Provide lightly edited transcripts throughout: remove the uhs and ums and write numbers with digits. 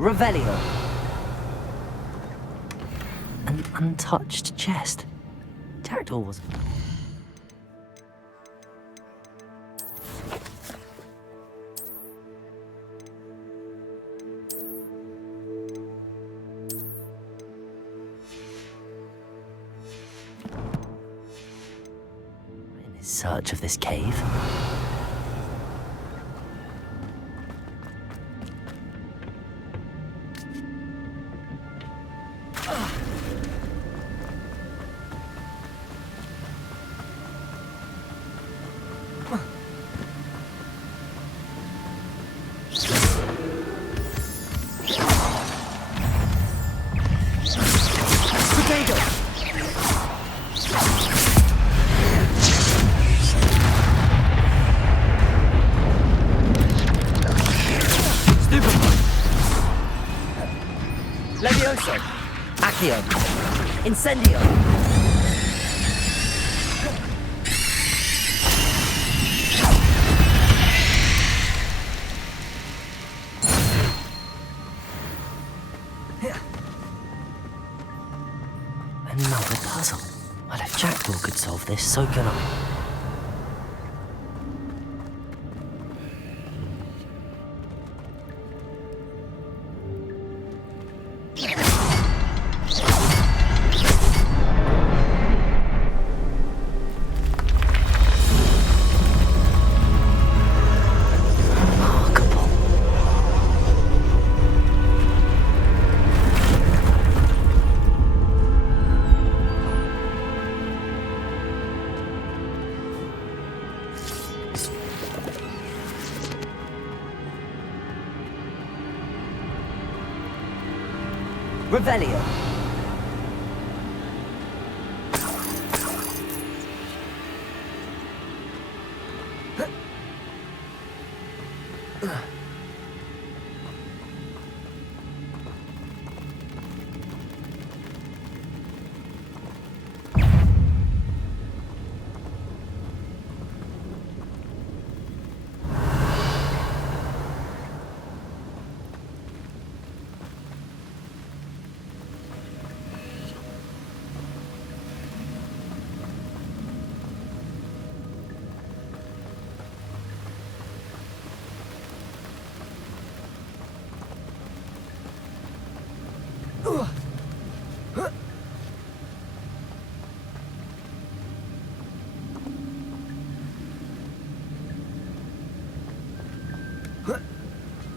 Revelio. An untouched chest. Jackdaw was. In his search of this cave. Levioso! Accio! Incendio! Another puzzle. Well, if Jackdaw could solve this, so can I. Revelio.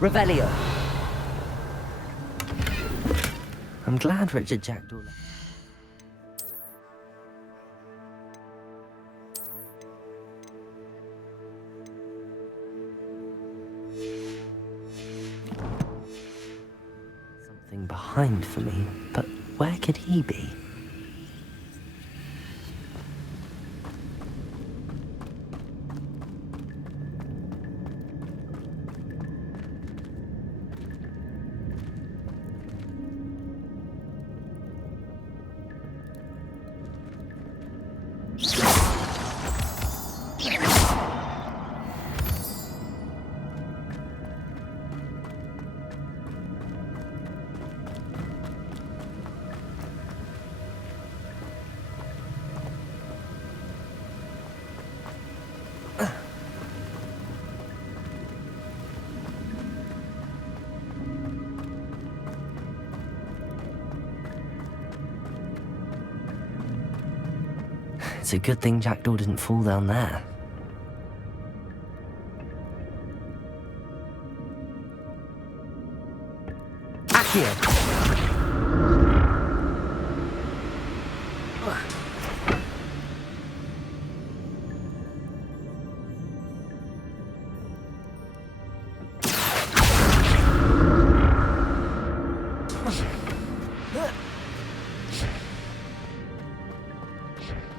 Revelio. I'm glad Richard Jackdaw. Something behind for me, but where could he be? It's a good thing Jackdaw didn't fall down there. Accio!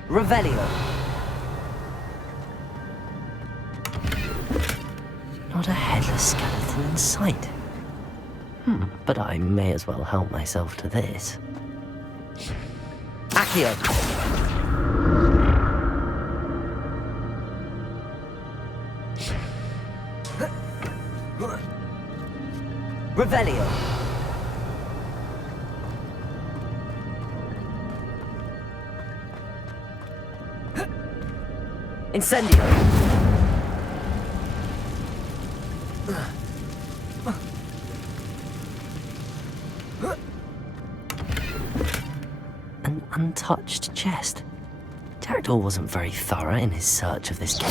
Revelio. Not a headless skeleton in sight. But I may as well help myself to this. Accio. Revelio. Incendio! An untouched chest. Jackdaw wasn't very thorough in his search of this cave.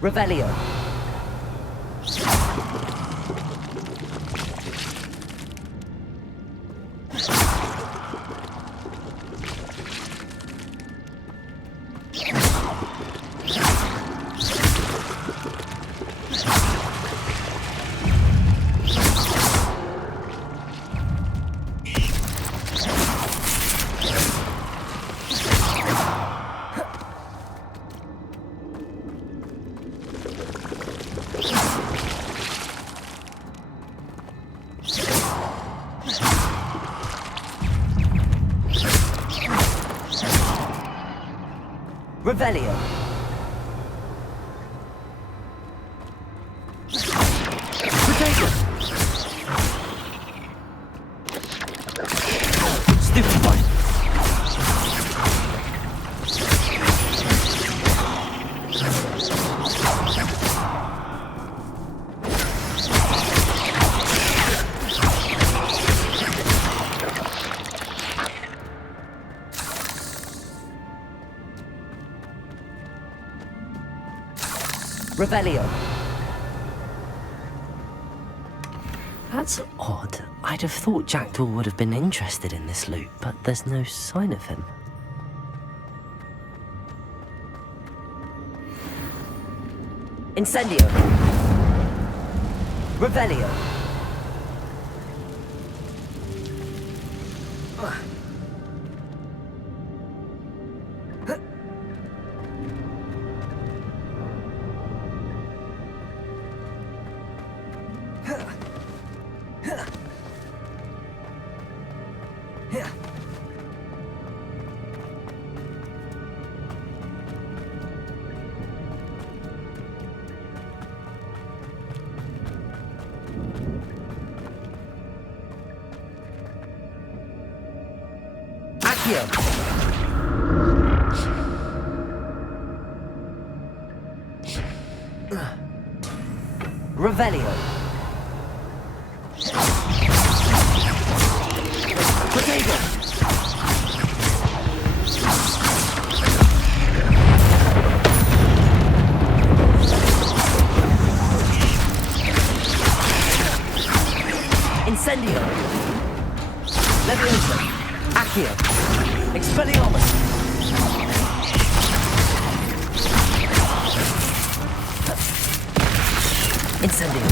Revelio. Revelio. Potato. Stupid boy. Revelio. That's odd. I'd have thought Jackdaw would have been interested in this loot, but there's no sign of him. Incendio. Revelio. Revelio. Potato. Incendio. Leviosa. Accio. Expelliarmus. Incendio.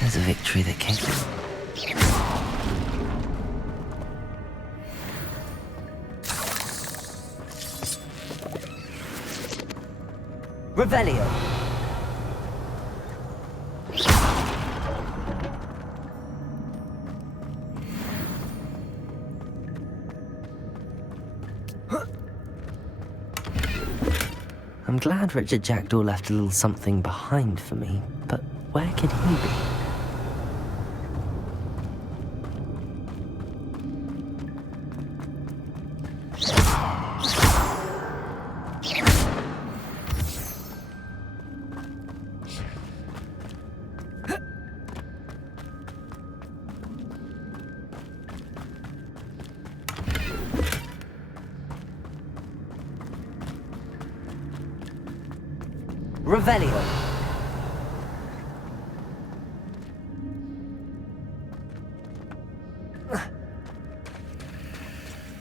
There's a victory that came. Revelio. I'm glad Richard Jackdaw left a little something behind for me, but where could he be? Revelio.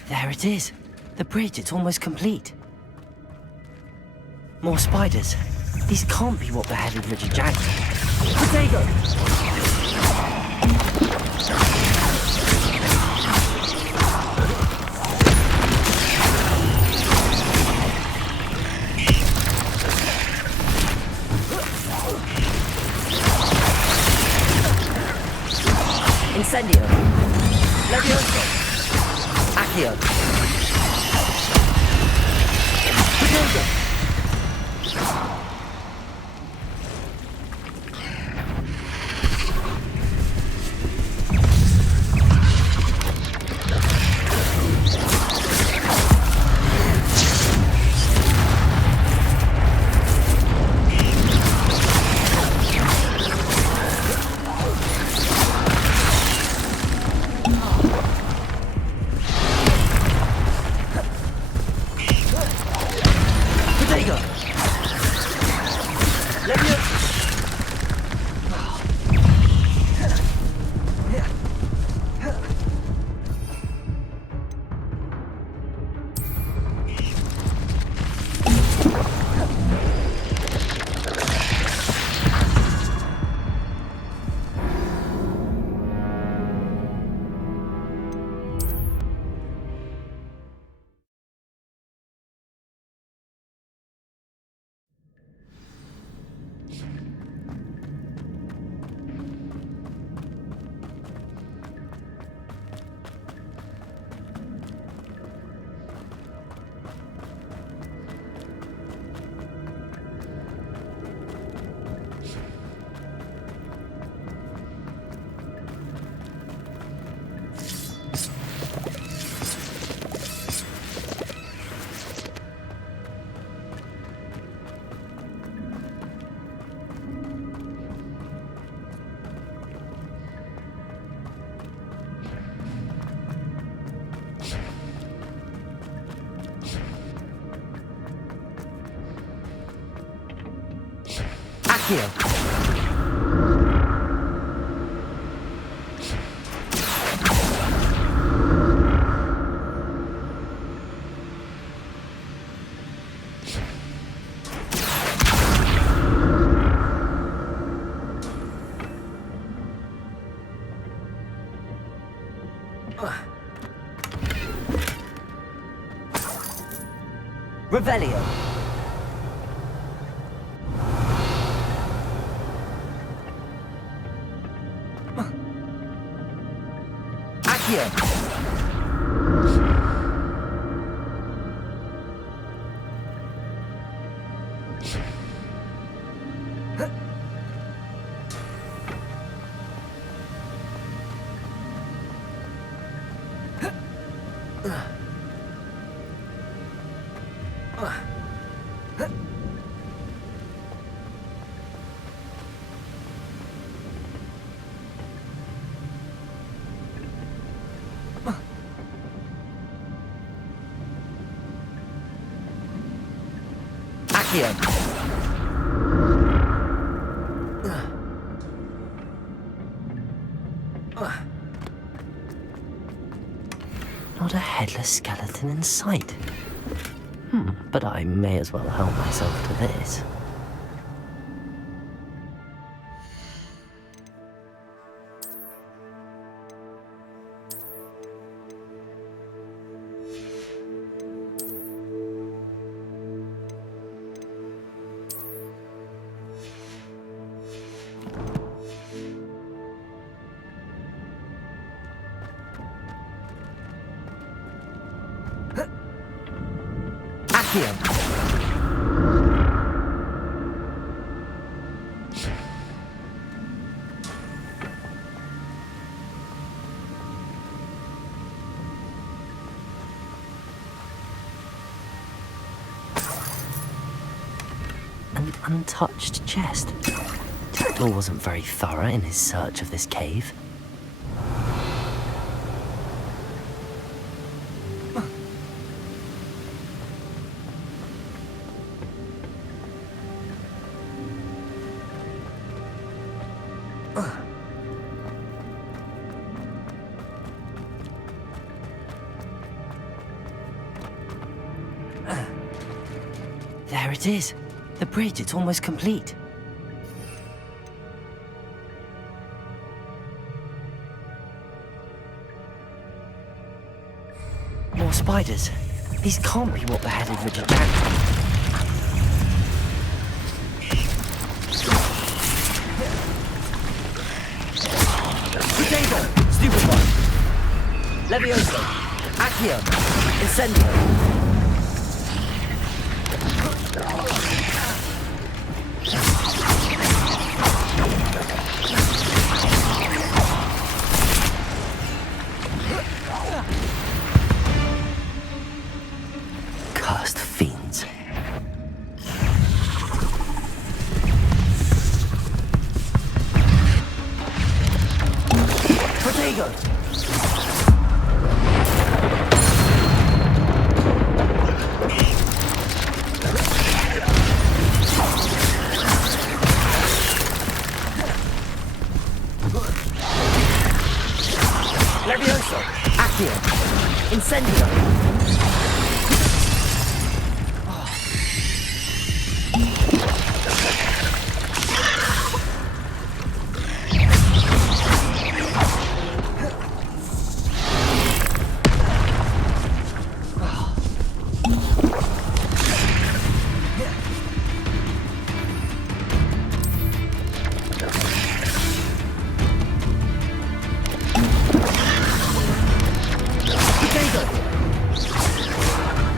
There it is. The bridge, it's almost complete. More spiders. These can't be what beheaded Richard Jackdaw. Potato! Incendio. Levioso. Accio. Here. Revelio. Here. Here. Not a headless skeleton in sight. But I may as well help myself to this. Here. An untouched chest. Jackdaw wasn't very thorough in his search of this cave. There it is. The bridge, it's almost complete. More spiders. These can't be what beheaded Richard Jackson. Potato! Stupid one! Levioso! Accio! Incendio! Accio! Incendio!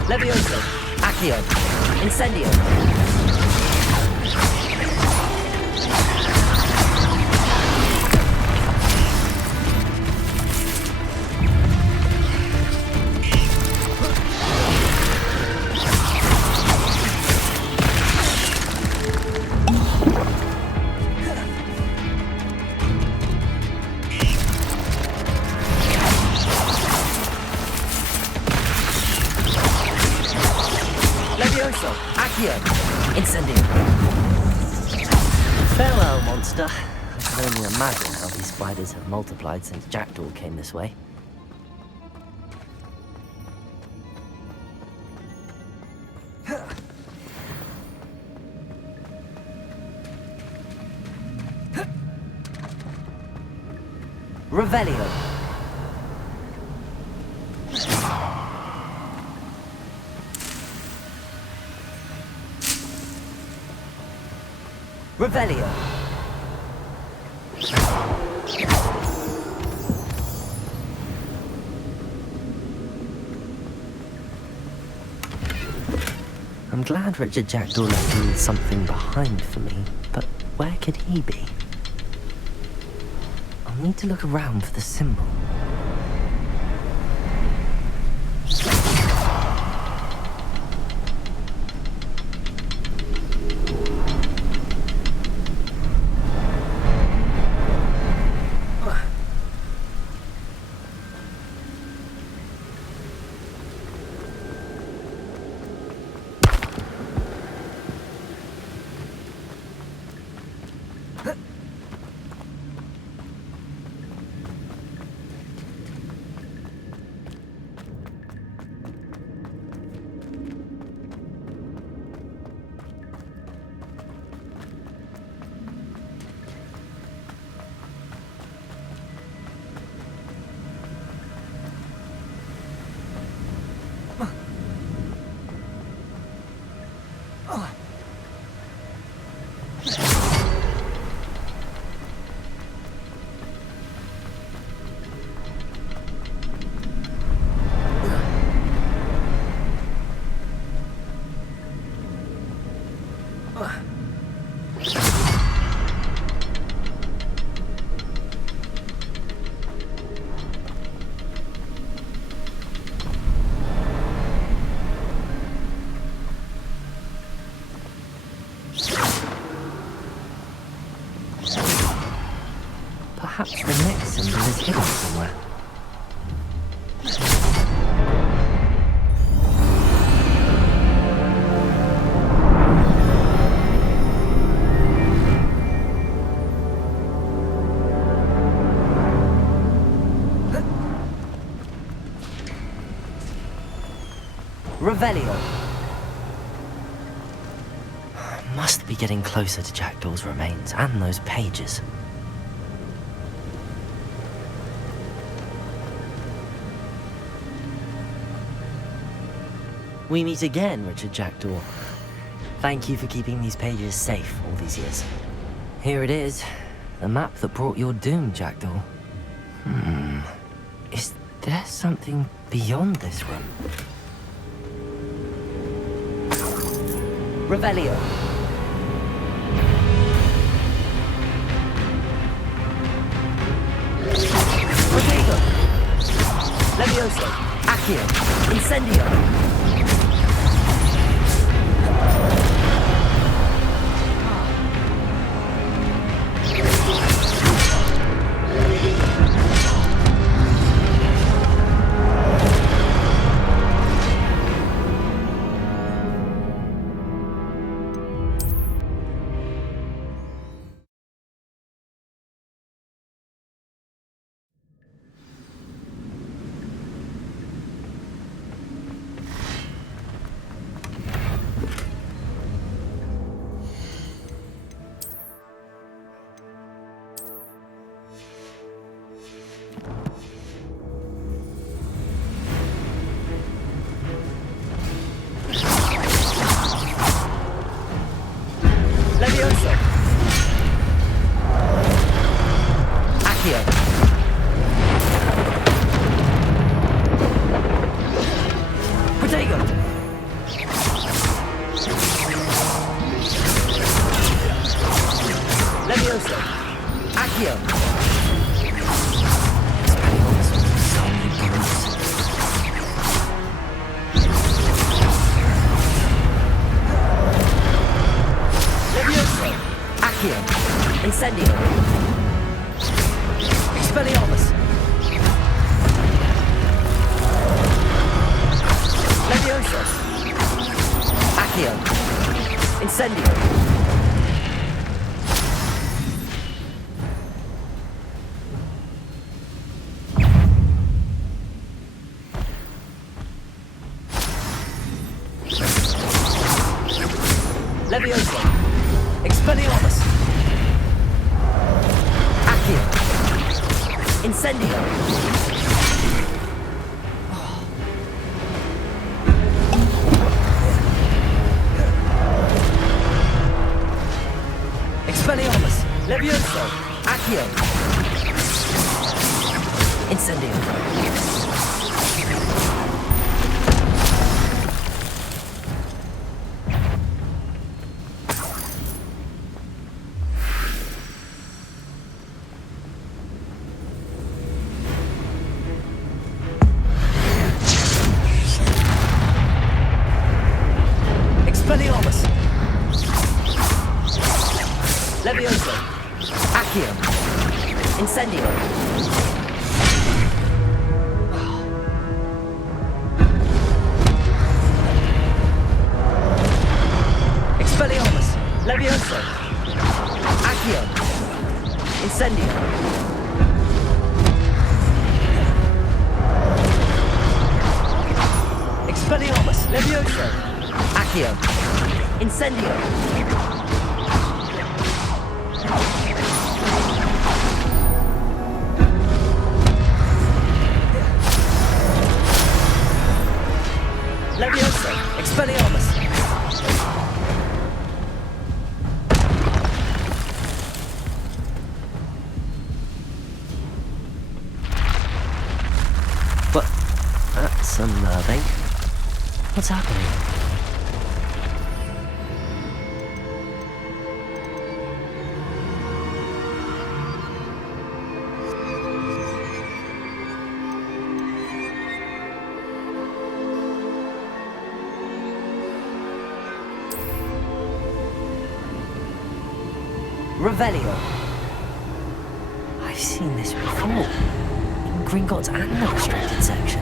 Levioso! Accio! Incendio! Levioso! Accio! Incendio! Farewell, monster. I can only imagine how these spiders have multiplied since Jackdaw came this way. Revelio! Revelio! I'm glad Richard Jackdaw left me something behind for me, but where could he be? I'll need to look around for the symbol. Perhaps the next symbol is hidden somewhere. Revelio! Must be getting closer to Jackdaw's remains and those pages. We meet again, Richard Jackdaw. Thank you for keeping these pages safe all these years. Here it is, the map that brought your doom, Jackdaw. Is there something beyond this room? Revelio. Protego. Levioso. Accio. Incendio. Levioso! Accio! Protego! Levioso! Accio! Levioso! Accio! Incendio! Expelliarmus! Levioso! Accio! Incendio! Levioso! Expelliarmus! Accio! Incendio! Expelliarmus! Levioso! Accio! Incendio! Expelliarmus! Levioso! Accio! Incendio! Expelliarmus! Levioso! Accio! Incendio! Expelliarmus! Levioso! Accio! Incendio! Levioso! Expelliarmus! But that's unnerving. What's happening? Revelio. I've seen this before. In Gringotts and the restricted section.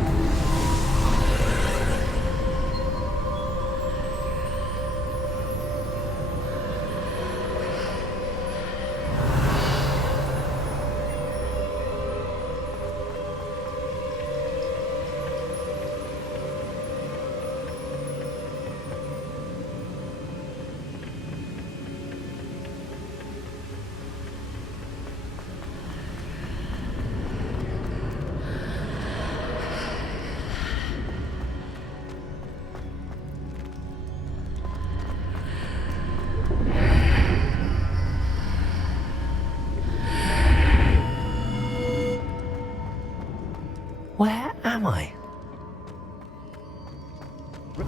Where am I?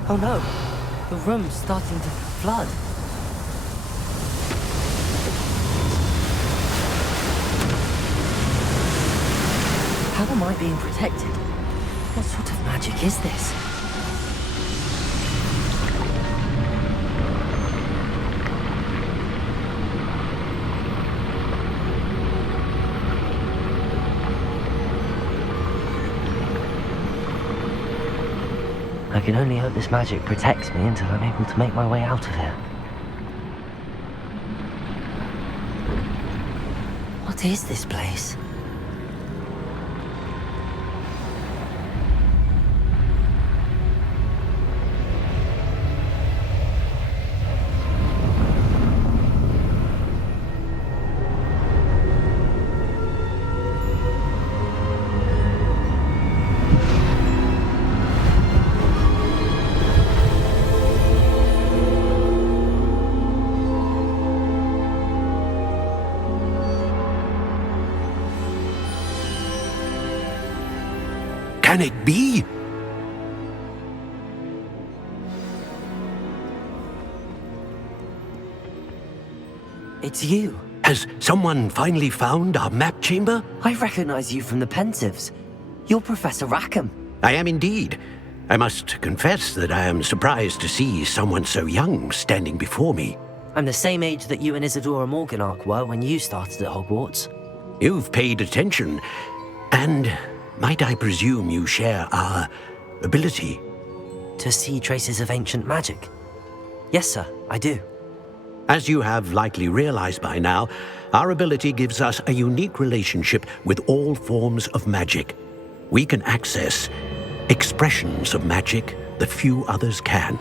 Oh no! The room's starting to flood. How am I being protected? What sort of magic is this? I can only hope this magic protects me until I'm able to make my way out of here. What is this place? can it be? It's you. Has someone finally found our map chamber? I recognize you from the Pensieves. You're Professor Rackham. I am indeed. I must confess that I am surprised to see someone so young standing before me. I'm the same age that you and Isadora Morganach were when you started at Hogwarts. You've paid attention, and might I presume you share our ability? To see traces of ancient magic? Yes, sir, I do. As you have likely realized by now, our ability gives us a unique relationship with all forms of magic. We can access expressions of magic that few others can.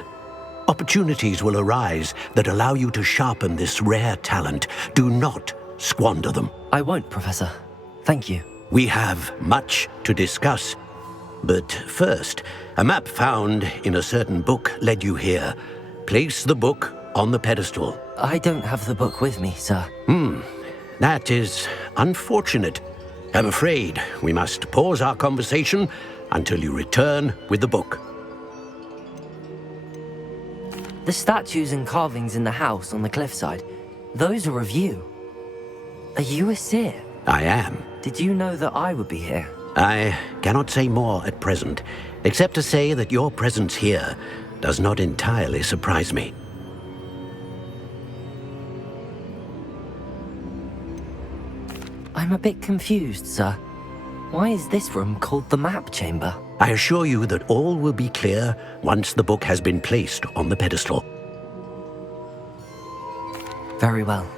Opportunities will arise that allow you to sharpen this rare talent. Do not squander them. I won't, Professor. Thank you. We have much to discuss. But first, a map found in a certain book led you here. Place the book on the pedestal. I don't have the book with me, sir. That is unfortunate. I'm afraid we must pause our conversation until you return with the book. The statues and carvings in the house on the cliffside, those are of you. Are you a seer? I am. Did you know that I would be here? I cannot say more at present, except to say that your presence here does not entirely surprise me. I'm a bit confused, sir. Why is this room called the map chamber? I assure you that all will be clear once the book has been placed on the pedestal. Very well.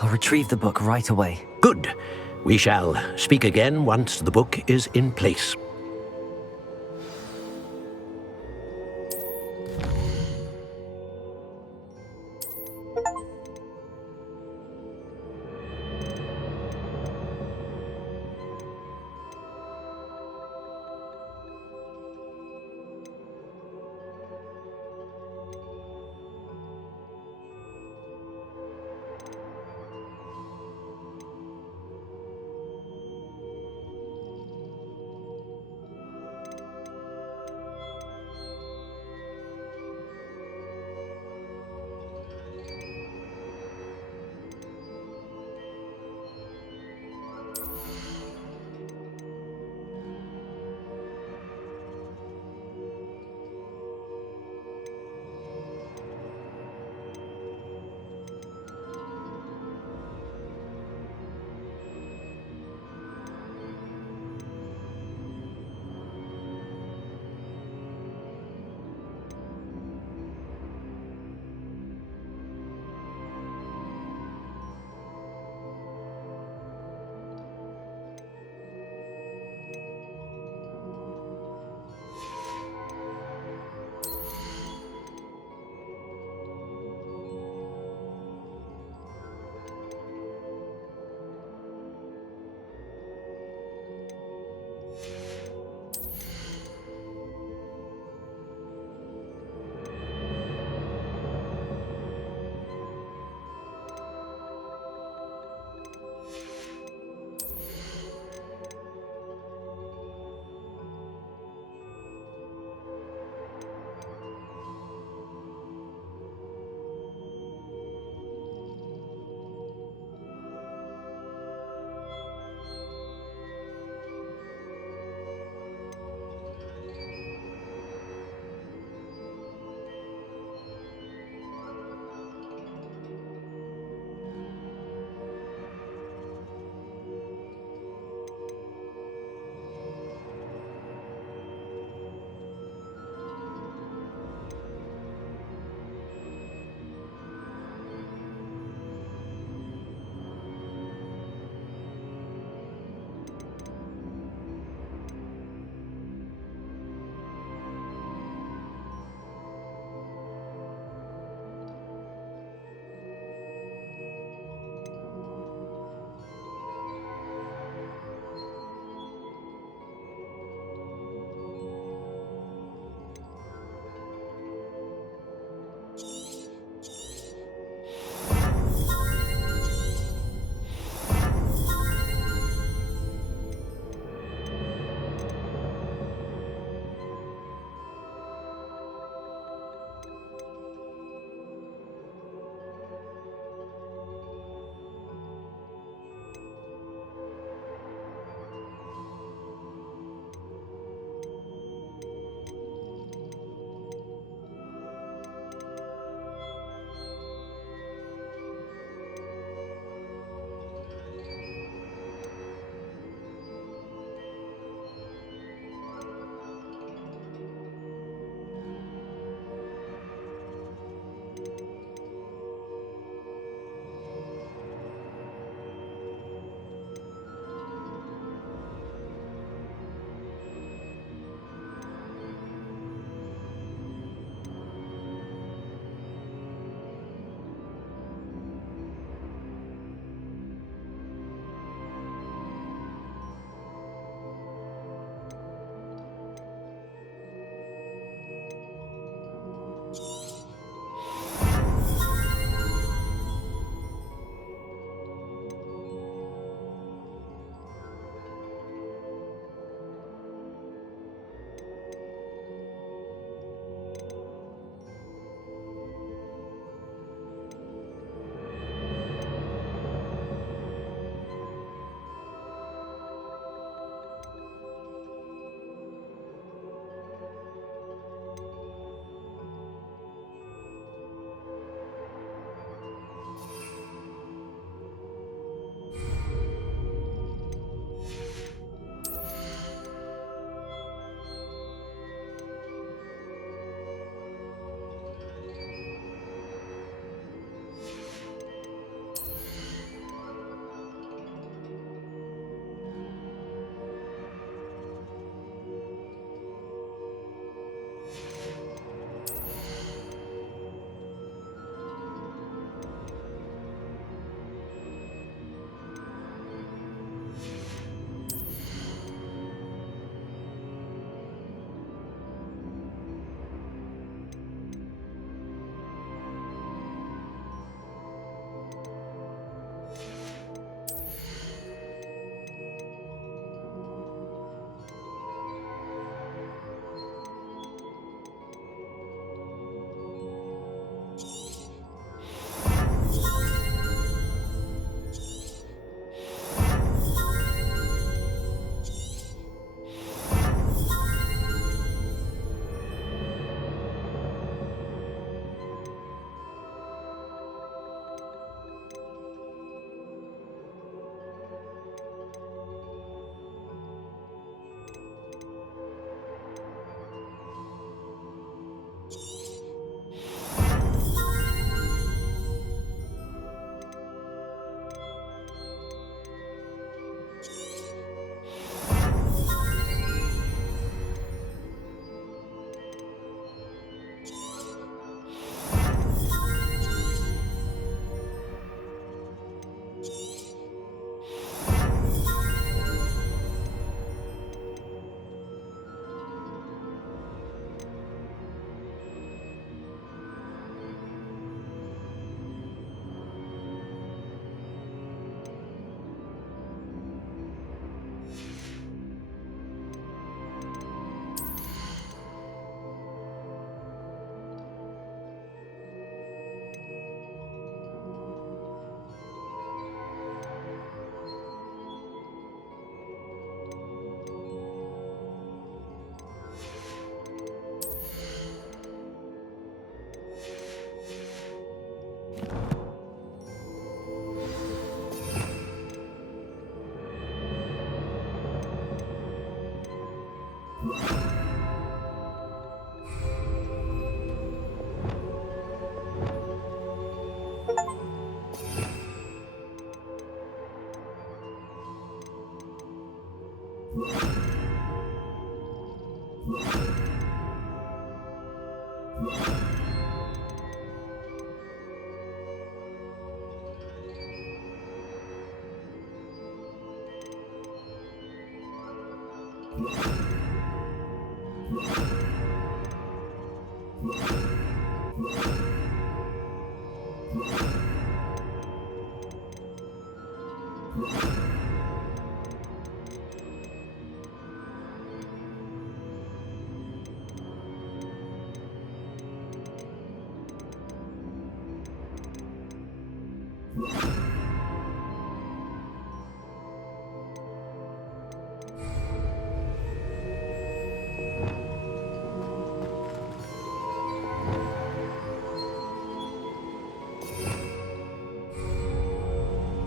I'll retrieve the book right away. Good. We shall speak again once the book is in place.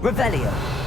Revelio.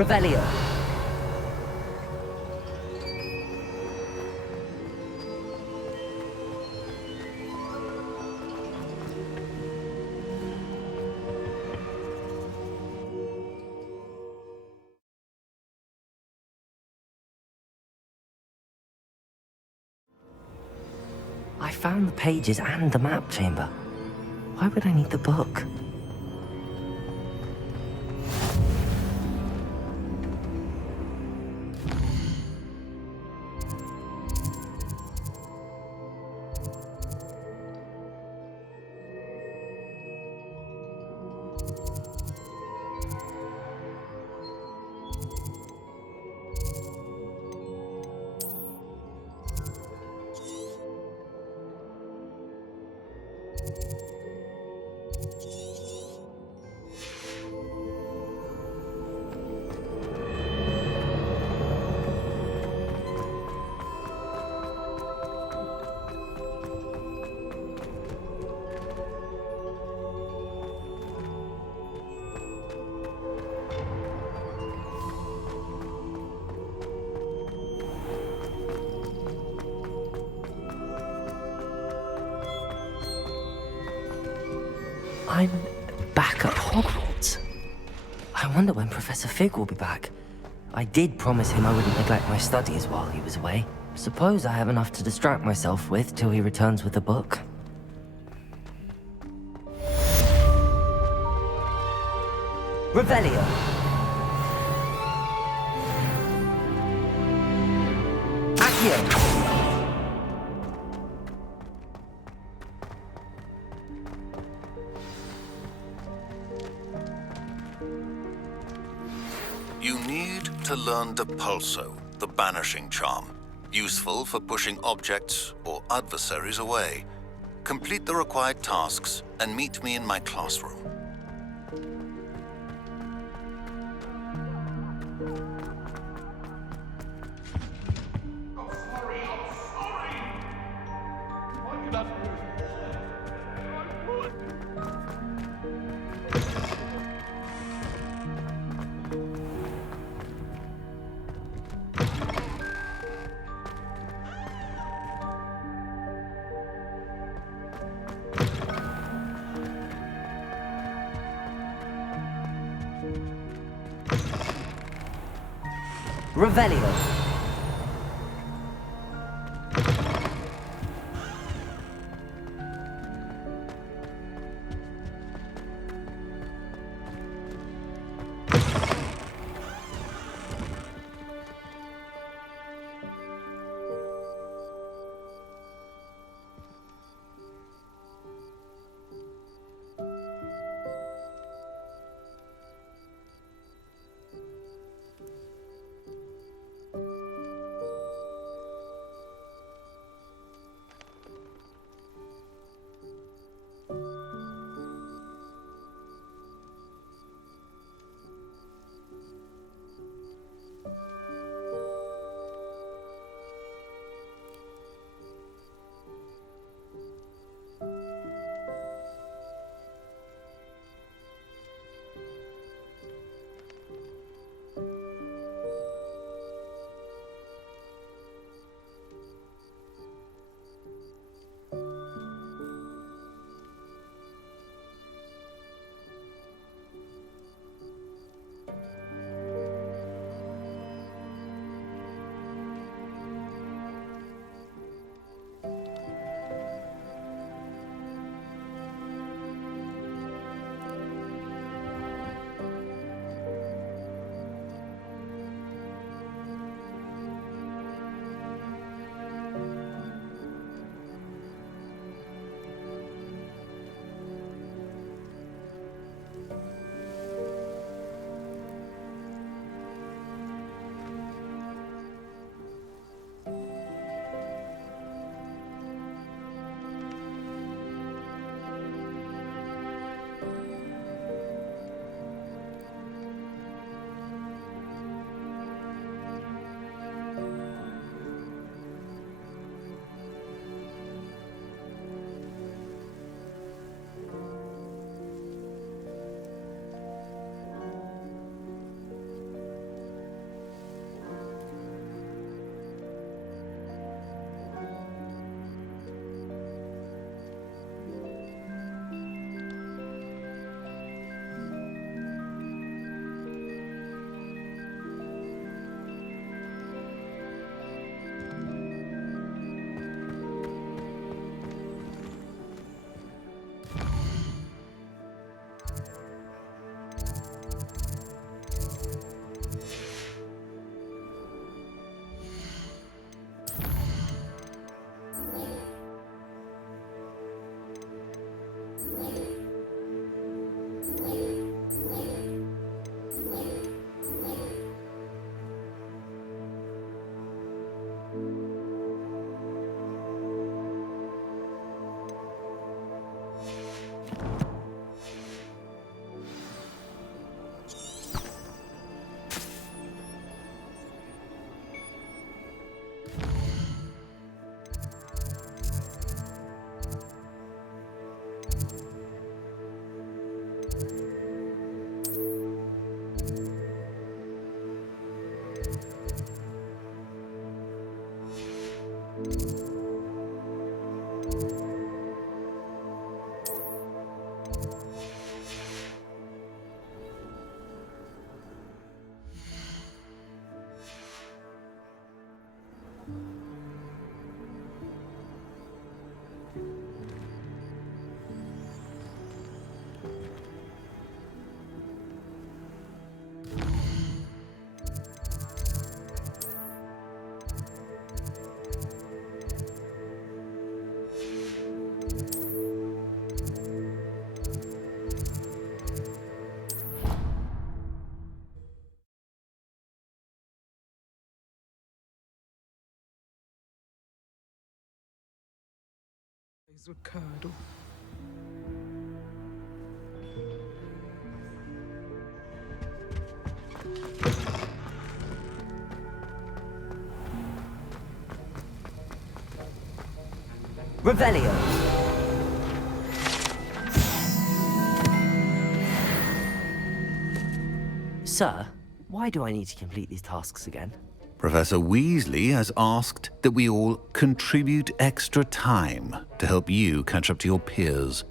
Revelio. I found the pages and the map chamber. Why would I need the book? I'm back at Hogwarts. I wonder when Professor Fig will be back. I did promise him I wouldn't neglect my studies while he was away. Suppose I have enough to distract myself with till he returns with the book. Revelio. Accio. You need to learn the Pulso, the banishing charm, useful for pushing objects or adversaries away. Complete the required tasks and meet me in my classroom. Revelio. Zucchado. Revelio. Sir, why do I need to complete these tasks again? Professor Weasley has asked that we all contribute extra time to help you catch up to your peers.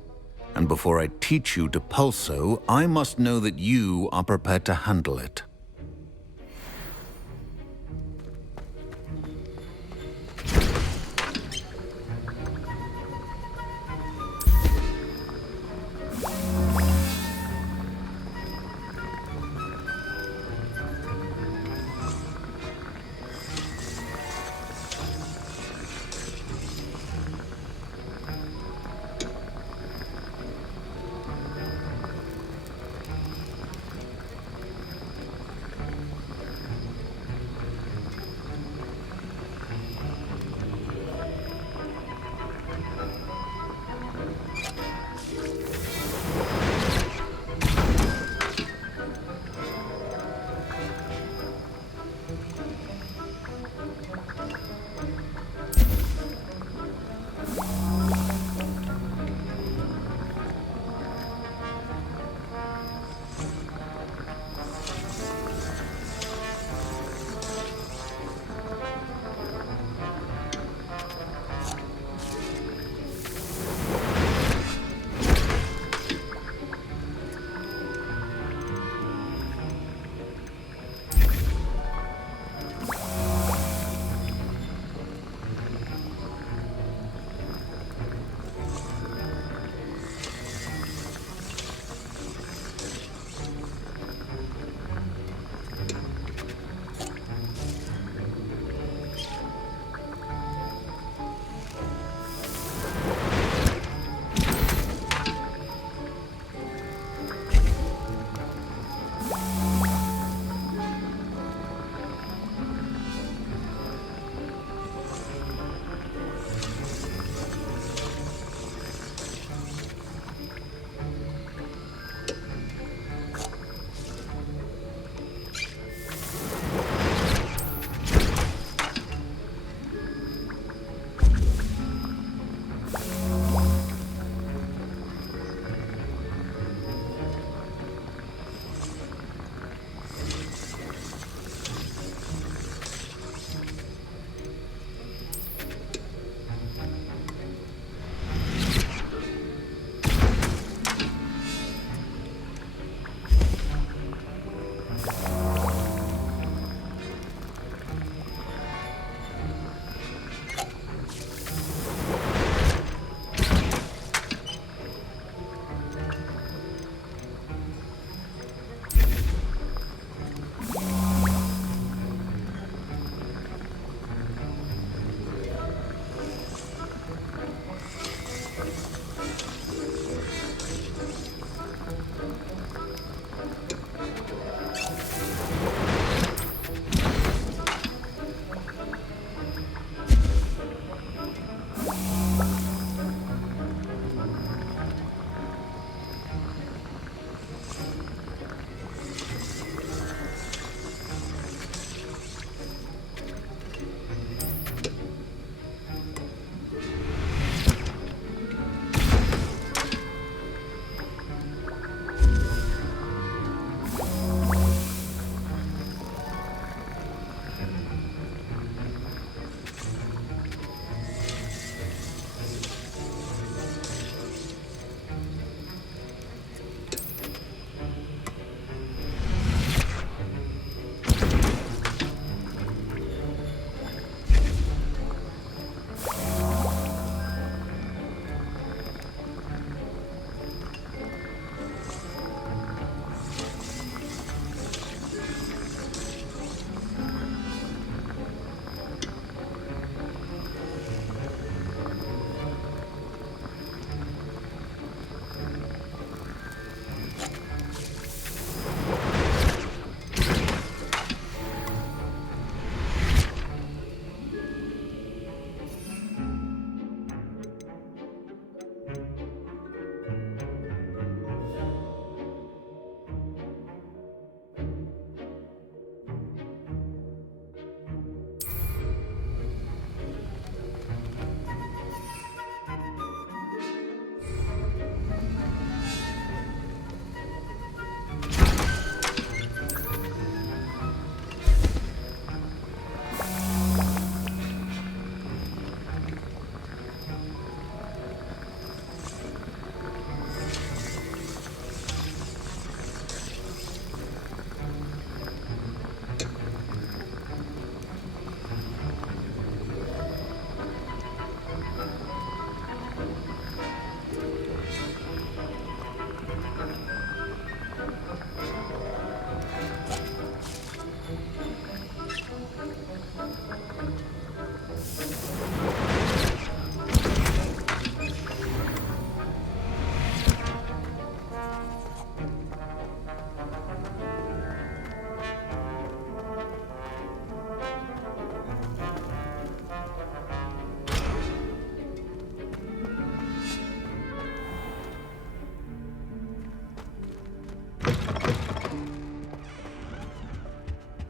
And before I teach you Depulso, I must know that you are prepared to handle it.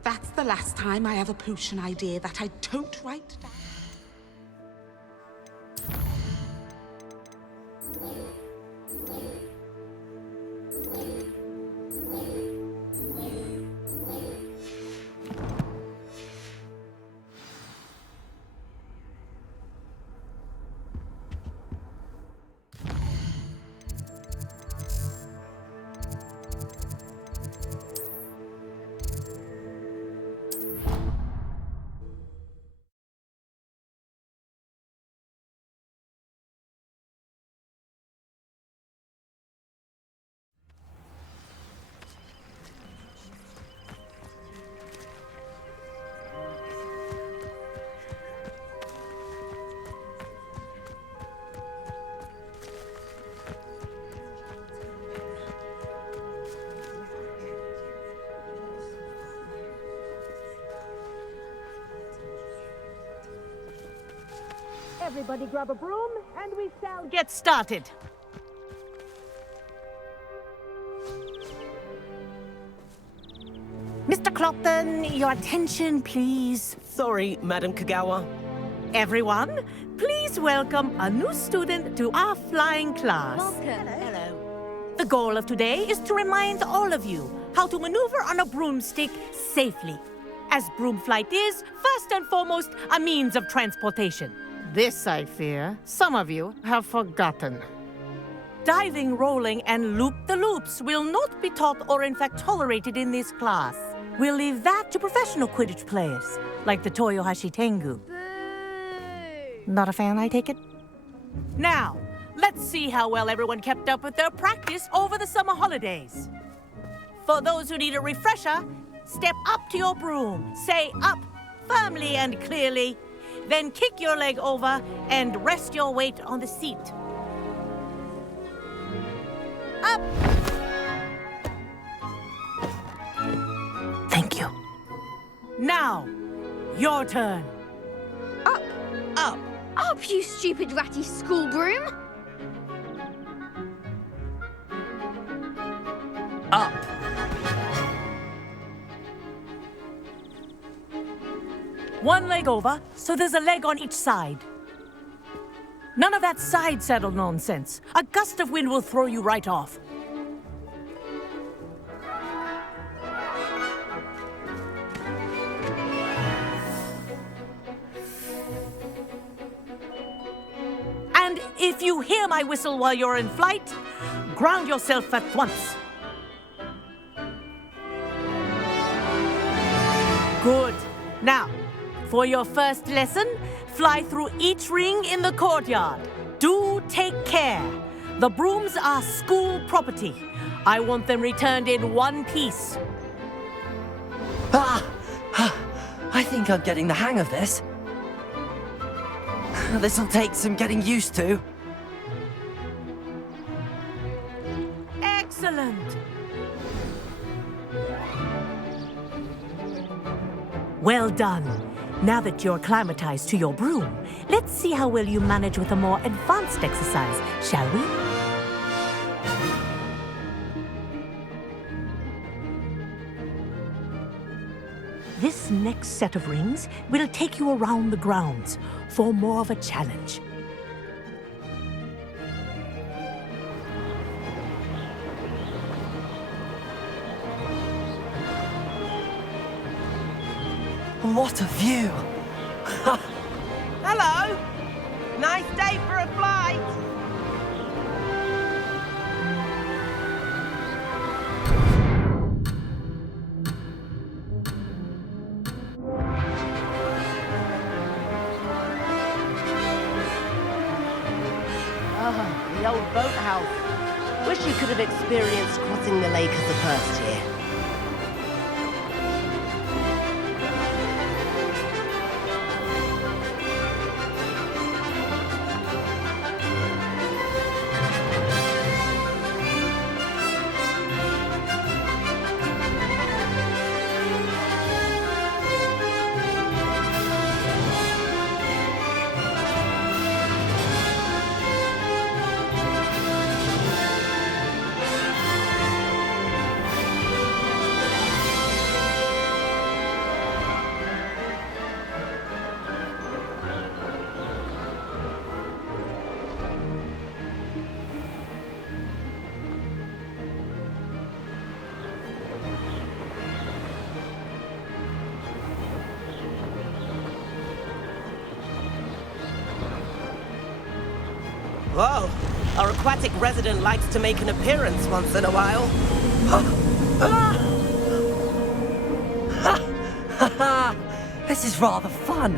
That's the last time I have a potion idea that I don't write down. Everybody grab a broom, and we shall get started. Mr. Clopton, your attention, please. Sorry, Madam Kagawa. Everyone, please welcome a new student to our flying class. Hello. The goal of today is to remind all of you how to maneuver on a broomstick safely, as broom flight is, first and foremost, a means of transportation. This, I fear, some of you have forgotten. Diving, rolling, and loop-the-loops will not be taught or in fact tolerated in this class. We'll leave that to professional Quidditch players, like the Toyohashi Tengu. Boo! Not a fan, I take it? Now, let's see how well everyone kept up with their practice over the summer holidays. For those who need a refresher, step up to your broom, say up firmly and clearly, then kick your leg over and rest your weight on the seat. Up! Thank you. Now, your turn. Up! Up. Up, you stupid ratty school broom! Up. One leg over, so there's a leg on each side. None of that side saddle nonsense. A gust of wind will throw you right off. And if you hear my whistle while you're in flight, ground yourself at once. Good. Now, for your first lesson, fly through each ring in the courtyard. Do take care. The brooms are school property. I want them returned in one piece. I think I'm getting the hang of this. This'll take some getting used to. Excellent. Well done. Now that you're acclimatized to your broom, let's see how well you manage with a more advanced exercise, shall we? This next set of rings will take you around the grounds for more of a challenge. What a view! Hello. Nice day for a flight. The old boathouse. Wish you could have experienced crossing the lake as the first year. Whoa, our aquatic resident likes to make an appearance once in a while. This is rather fun.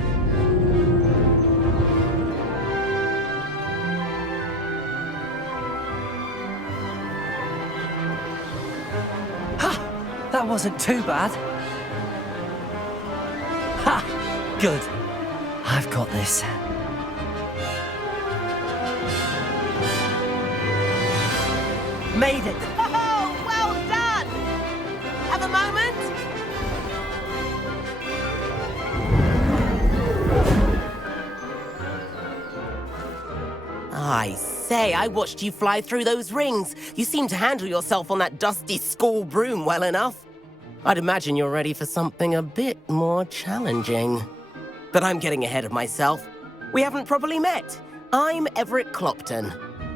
That wasn't too bad. Ha! Good. I've got this. Made it! Oh, well done! Have a moment? I say, I watched you fly through those rings. You seem to handle yourself on that dusty school broom well enough. I'd imagine you're ready for something a bit more challenging. But I'm getting ahead of myself. We haven't properly met. I'm Everett Clopton.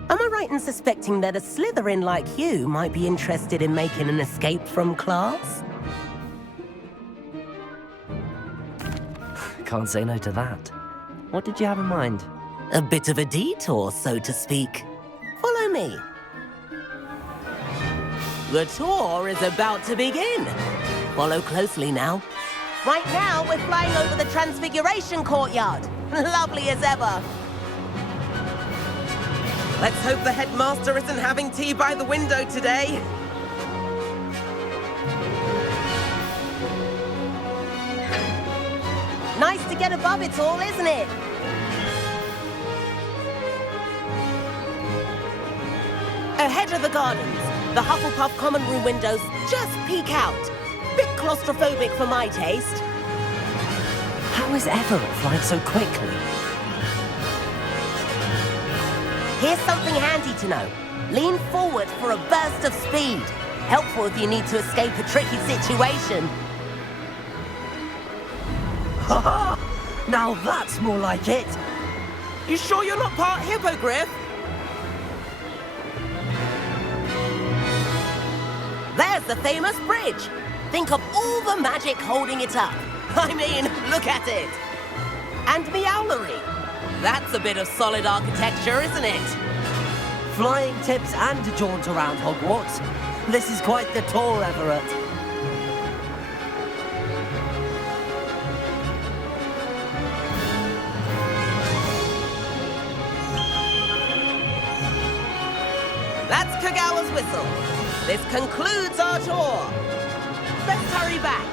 Am I right in suspecting that a Slytherin like you might be interested in making an escape from class? Can't say no to that. What did you have in mind? A bit of a detour, so to speak. Follow me. The tour is about to begin. Follow closely now. Right now, we're flying over the Transfiguration Courtyard. Lovely as ever. Let's hope the headmaster isn't having tea by the window today. Nice to get above it all, isn't it? Ahead of the gardens, the Hufflepuff common room windows just peek out. Bit claustrophobic for my taste. How is Everett flying so quickly? Here's something handy to know. Lean forward for a burst of speed. Helpful if you need to escape a tricky situation. Ha! Now that's more like it. You sure you're not part hippogriff? There's the famous bridge. Think of all the magic holding it up. I mean, look at it. And Meowlery. That's a bit of solid architecture, isn't it? Flying tips and a jaunt around Hogwarts. This is quite the tour, Everett. That's Kagawa's whistle. This concludes our tour. Let's hurry back.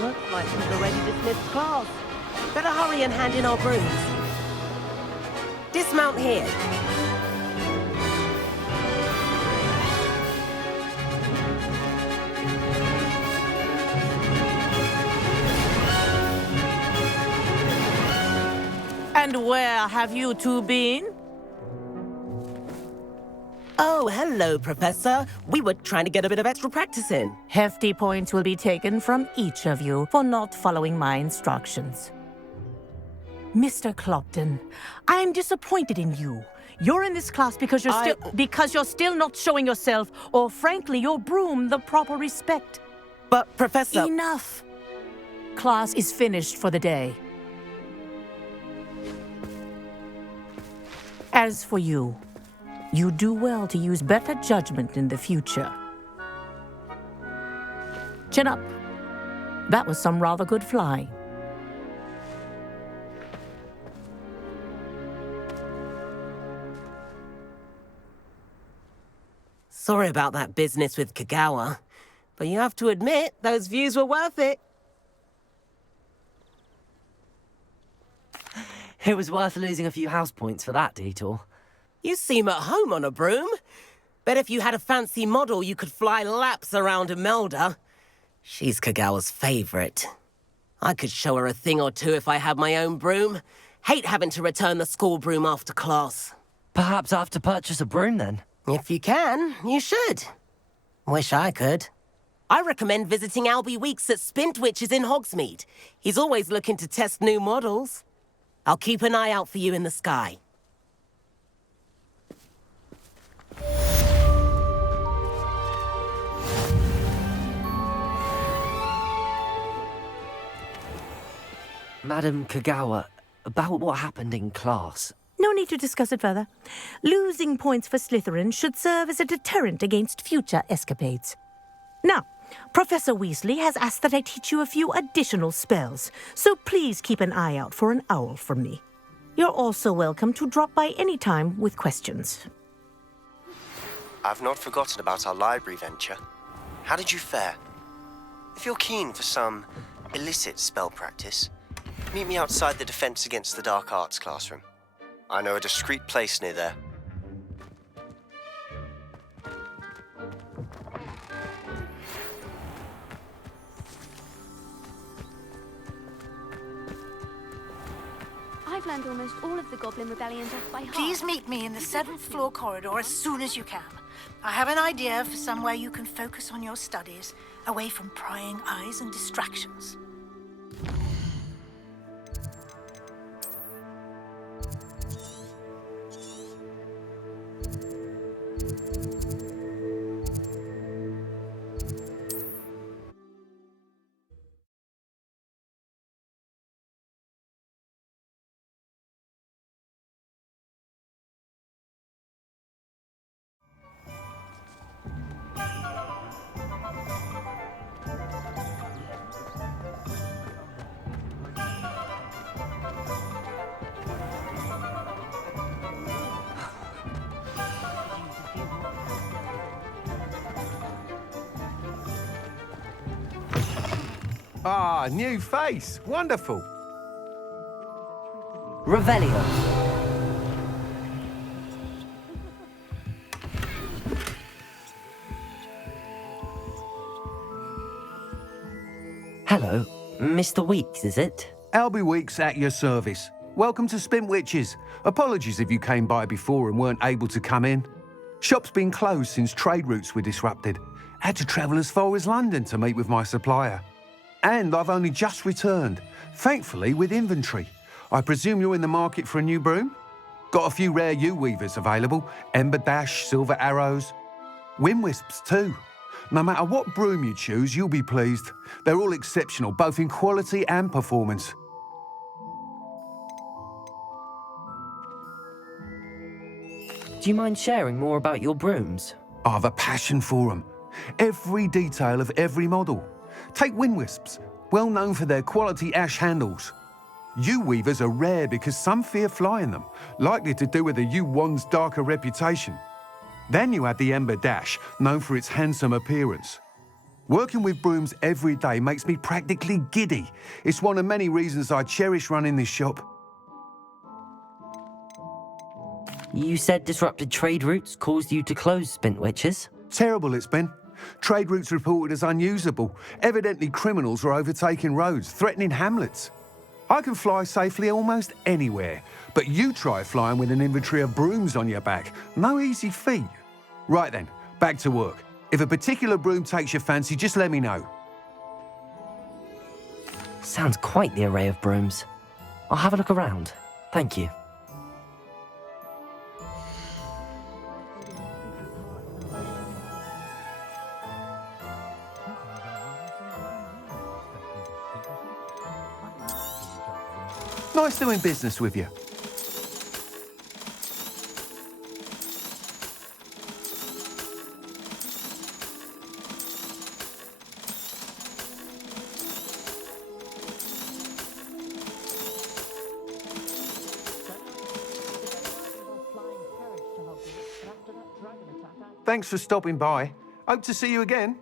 Looks like we've already dismissed class. Better hurry and hand in our brooms. Dismount here. And where have you two been? Oh, hello, Professor. We were trying to get a bit of extra practice in. Hefty points will be taken from each of you for not following my instructions. Mr. Clopton, I'm disappointed in you. You're in this class because you're still not showing yourself, or frankly, your broom the proper respect. But, Professor... Enough. Class is finished for the day. As for you, you do well to use better judgment in the future. Chin up. That was some rather good flying. Sorry about that business with Kagawa, but you have to admit, those views were worth it. It was worth losing a few house points for that detour. You seem at home on a broom. Bet if you had a fancy model, you could fly laps around Imelda. She's Kagawa's favorite. I could show her a thing or two if I had my own broom. Hate having to return the school broom after class. Perhaps I have to purchase a broom then. If you can, you should. Wish I could. I recommend visiting Albie Weeks at Spintwitches in Hogsmeade. He's always looking to test new models. I'll keep an eye out for you in the sky. Madam Kagawa, about what happened in class. No need to discuss it further. Losing points for Slytherin should serve as a deterrent against future escapades. Now, Professor Weasley has asked that I teach you a few additional spells, so please keep an eye out for an owl from me. You're also welcome to drop by any time with questions. I've not forgotten about our library venture. How did you fare? If you're keen for some illicit spell practice, meet me outside the Defense Against the Dark Arts classroom. I know a discreet place near there. I've learned almost all of the Goblin Rebellions off by heart. Please meet me in the 7th floor corridor as soon as you can. I have an idea for somewhere you can focus on your studies, away from prying eyes and distractions. Ah, new face. Wonderful. Revelio. Hello, Mr. Weeks, is it? Albie Weeks at your service. Welcome to Spintwitches. Apologies if you came by before and weren't able to come in. Shop's been closed since trade routes were disrupted. Had to travel as far as London to meet with my supplier. And I've only just returned, thankfully with inventory. I presume you're in the market for a new broom? Got a few rare U-weavers available, Ember Dash, Silver Arrows. Wind Wisps too. No matter what broom you choose, you'll be pleased. They're all exceptional, both in quality and performance. Do you mind sharing more about your brooms? I have a passion for them. Every detail of every model. Take Wind Wisps, well known for their quality ash handles. U-weavers are rare because some fear flying them, likely to do with the U-wand's darker reputation. Then you add the Ember Dash, known for its handsome appearance. Working with brooms every day makes me practically giddy. It's one of many reasons I cherish running this shop. You said disrupted trade routes caused you to close Spintwitches? Terrible it's been. Trade routes reported as unusable. Evidently criminals were overtaking roads, threatening hamlets. I can fly safely almost anywhere, but you try flying with an inventory of brooms on your back. No easy feat. Right then, back to work. If a particular broom takes your fancy, just let me know. Sounds quite the array of brooms. I'll have a look around. Thank you. Nice doing business with you. Thanks for stopping by. Hope to see you again.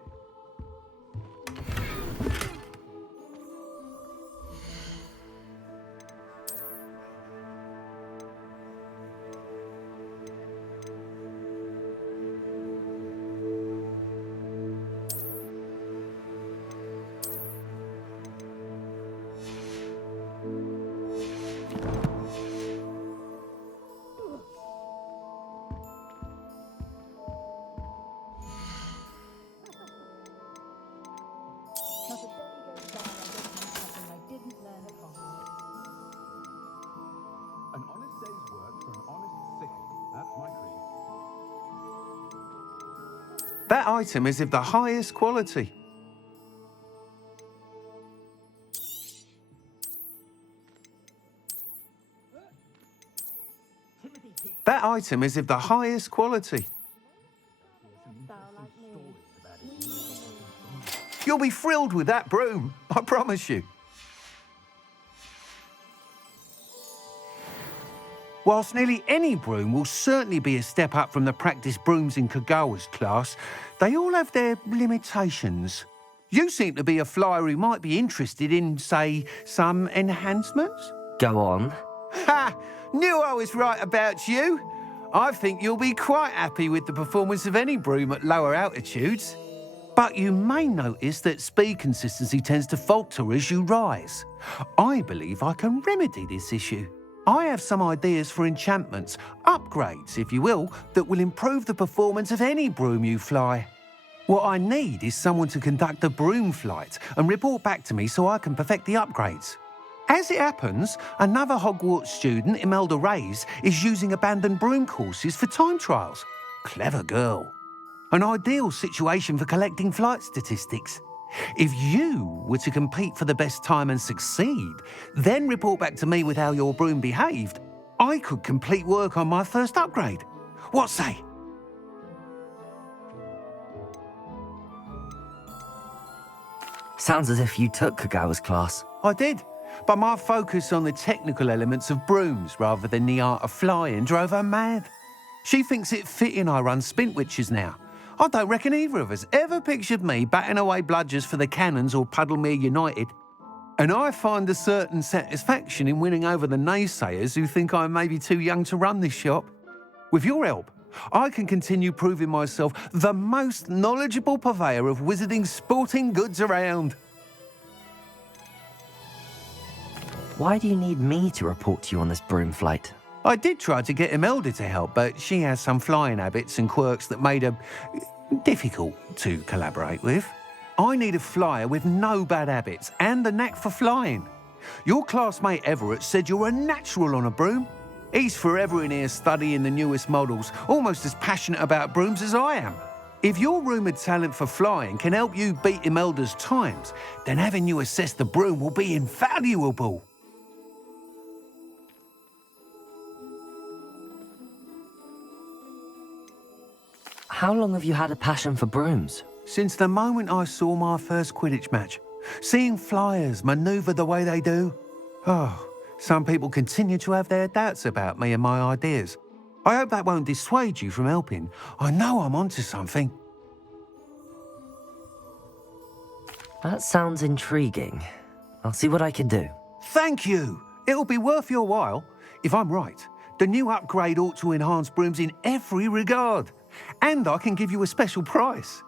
An honest day's work for an honest sickle. That's my creed. That item is of the highest quality. That item is of the highest quality. You'll be thrilled with that broom, I promise you. Whilst nearly any broom will certainly be a step up from the practice brooms in Kagawa's class, they all have their limitations. You seem to be a flyer who might be interested in, say, some enhancements? Go on. Ha! Knew I was right about you. I think you'll be quite happy with the performance of any broom at lower altitudes. But you may notice that speed consistency tends to falter as you rise. I believe I can remedy this issue. I have some ideas for enchantments, upgrades, if you will, that will improve the performance of any broom you fly. What I need is someone to conduct a broom flight and report back to me so I can perfect the upgrades. As it happens, another Hogwarts student, Imelda Reyes, is using abandoned broom courses for time trials. Clever girl. An ideal situation for collecting flight statistics. If you were to compete for the best time and succeed, then report back to me with how your broom behaved, I could complete work on my first upgrade. What say? Sounds as if you took Kagawa's class. I did, but my focus on the technical elements of brooms rather than the art of flying drove her mad. She thinks it fitting I run Spintwitches now. I don't reckon either of us ever pictured me batting away bludgers for the Cannons or Puddlemere United. And I find a certain satisfaction in winning over the naysayers who think I'm maybe too young to run this shop. With your help, I can continue proving myself the most knowledgeable purveyor of wizarding sporting goods around. Why do you need me to report to you on this broom flight? I did try to get Imelda to help, but she has some flying habits and quirks that made her difficult to collaborate with. I need a flyer with no bad habits and the knack for flying. Your classmate Everett said you're a natural on a broom. He's forever in here studying the newest models, almost as passionate about brooms as I am. If your rumoured talent for flying can help you beat Imelda's times, then having you assess the broom will be invaluable. How long have you had a passion for brooms? Since the moment I saw my first Quidditch match. Seeing flyers manoeuvre the way they do. Oh, some people continue to have their doubts about me and my ideas. I hope that won't dissuade you from helping. I know I'm onto something. That sounds intriguing. I'll see what I can do. Thank you. It'll be worth your while. If I'm right, the new upgrade ought to enhance brooms in every regard. And I can give you a special price.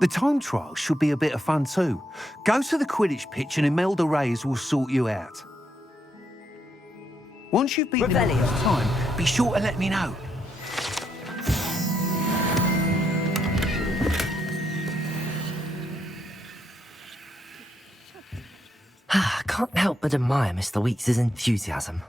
The time trial should be a bit of fun too. Go to the Quidditch pitch and Imelda Reyes will sort you out. Once you've beaten Imelda's time, be sure to let me know. I can't help but admire Mr. Weeks' enthusiasm.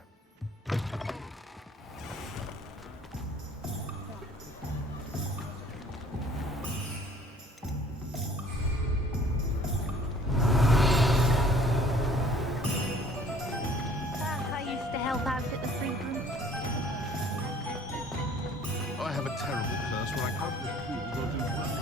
I used to help out at the free room. I have a terrible curse when I come to the pool or do well.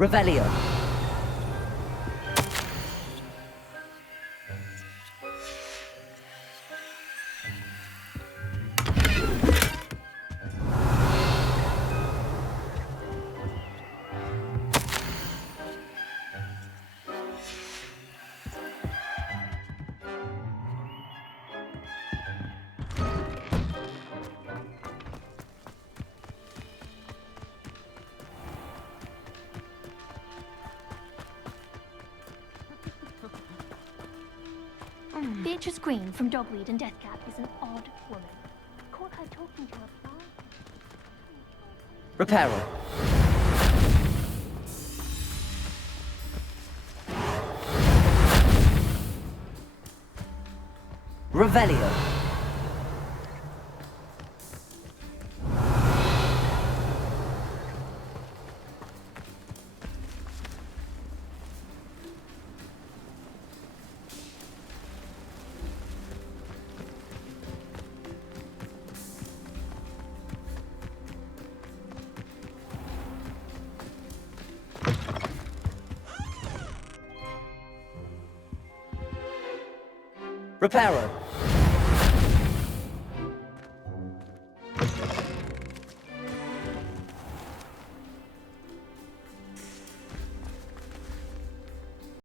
Revelio. Beatrice Green from Dogweed and Deathcap is an odd woman. Caught her talking to a plant. Reparo. Revelio. Reparo.